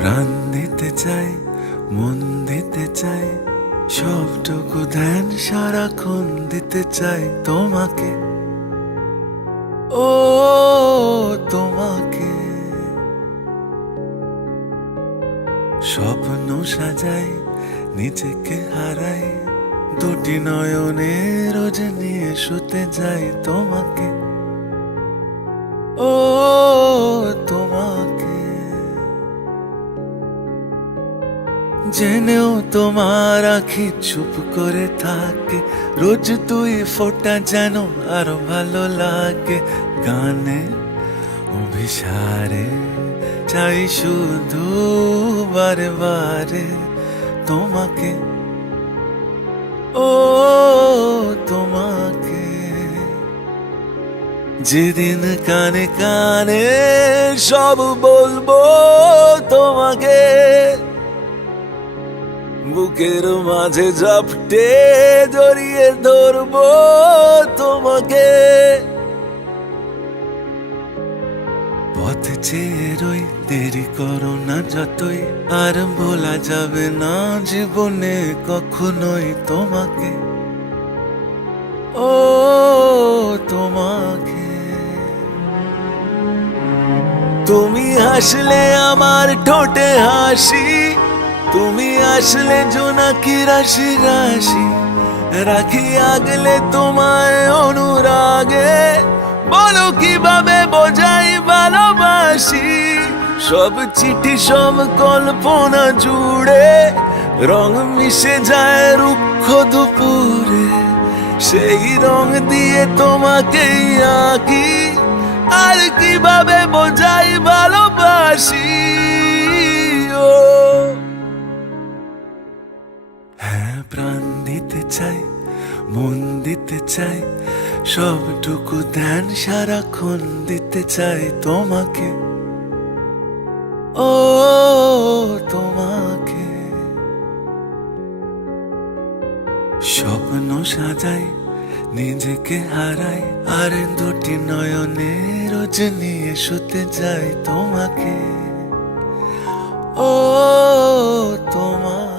প্রাণ দিতে চাই, মন দিতে চাই, সবটুকু ধ্যান সারাক্ষণ দিতে চাই তোমাকে, ও তোমাকে। স্বপ্ন সাজাই, নিজেকে হারাই, দুটি নয়নে রোজ নিয়ে শুতে যাই তোমাকে, ও তোমাকে। জেনেও তোমার আখি চুপ করে থাকে, রোজ তুই ফোঁটা যেন আরো ভালো লাগে। গানে অভিসারে চাই শুধু বারে বারে তোমাকে, ও তোমাকে। যেদিন কানে কানে সব বলবো তোমাকে, বুকের মাঝে ঝাপটে জড়িয়ে ধরবো তোমাকে। পথ চেয়ে রই, দেরি করো না যতই, আর ভোলা যাবে না জীবনে কখনোই তোমাকে, ও তোমাকে। তুমি হাসলে আমার ঠোঁটে হাসি, তুমি আসলে জোনাকি রাশি রাশি, রাখি আগলে তোমায় অনুরাগে, বলো কিভাবে বোঝাই ভালোবাসি। সব চিঠি সব কল্পনা জুড়ে রং মিশে যায় রুক্ষ দুপুরে, সেই রং দিয়ে তোমাকেই আঁকি, আর কিভাবে বোঝাই ভালোবাসি। ও হ্যাঁ, প্রাণ দিতে চাই, মন দিতে চাই, সবটুকু ধ্যান সারাক্ষণ দিতে চাই তোমাকে, ও তোমাকে। স্বপ্ন সাজাই, নিজেকে হারাই, আর দুটি নয়নে রোজ নিয়ে শুতে যাই তোমাকে, ও তোমাকে।